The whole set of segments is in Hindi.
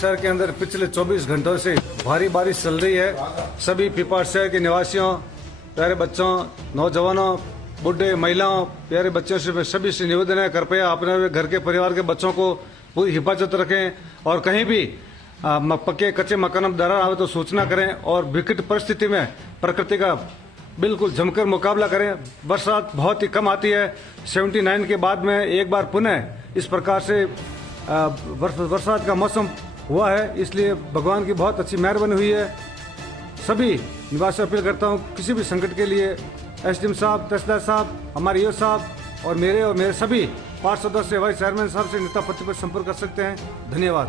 शहर के अंदर पिछले 24 घंटों से भारी बारिश चल रही है। सभी पिपाड़ शहर के निवासियों, प्यारे बच्चों, नौजवानों, बूढ़े, महिलाओं, प्यारे बच्चों से सभी से निवेदन है, कृपया अपने घर के परिवार के बच्चों को पूरी हिफाजत रखें और कहीं भी पक्के कच्चे मकान में दरार आवे तो सूचना करें और विकट परिस्थिति में प्रकृति का बिल्कुल जमकर मुकाबला करें। बरसात बहुत ही कम आती है। 79 के बाद में एक बार पुनः इस प्रकार से बरसात का मौसम हुआ है, इसलिए भगवान की बहुत अच्छी मेहरबानी हुई है। सभी निवासी अपील करता हूँ, किसी भी संकट के लिए एसडीएम साहब, तहसीलदार साहब, हमारे ईओ साहब और मेरे सभी पार्षद सदस्य, वाइस चेयरमैन साहब से नेता पत्र पर संपर्क कर सकते हैं। धन्यवाद।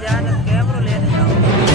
ध्यान कैमरा लेने जाओ।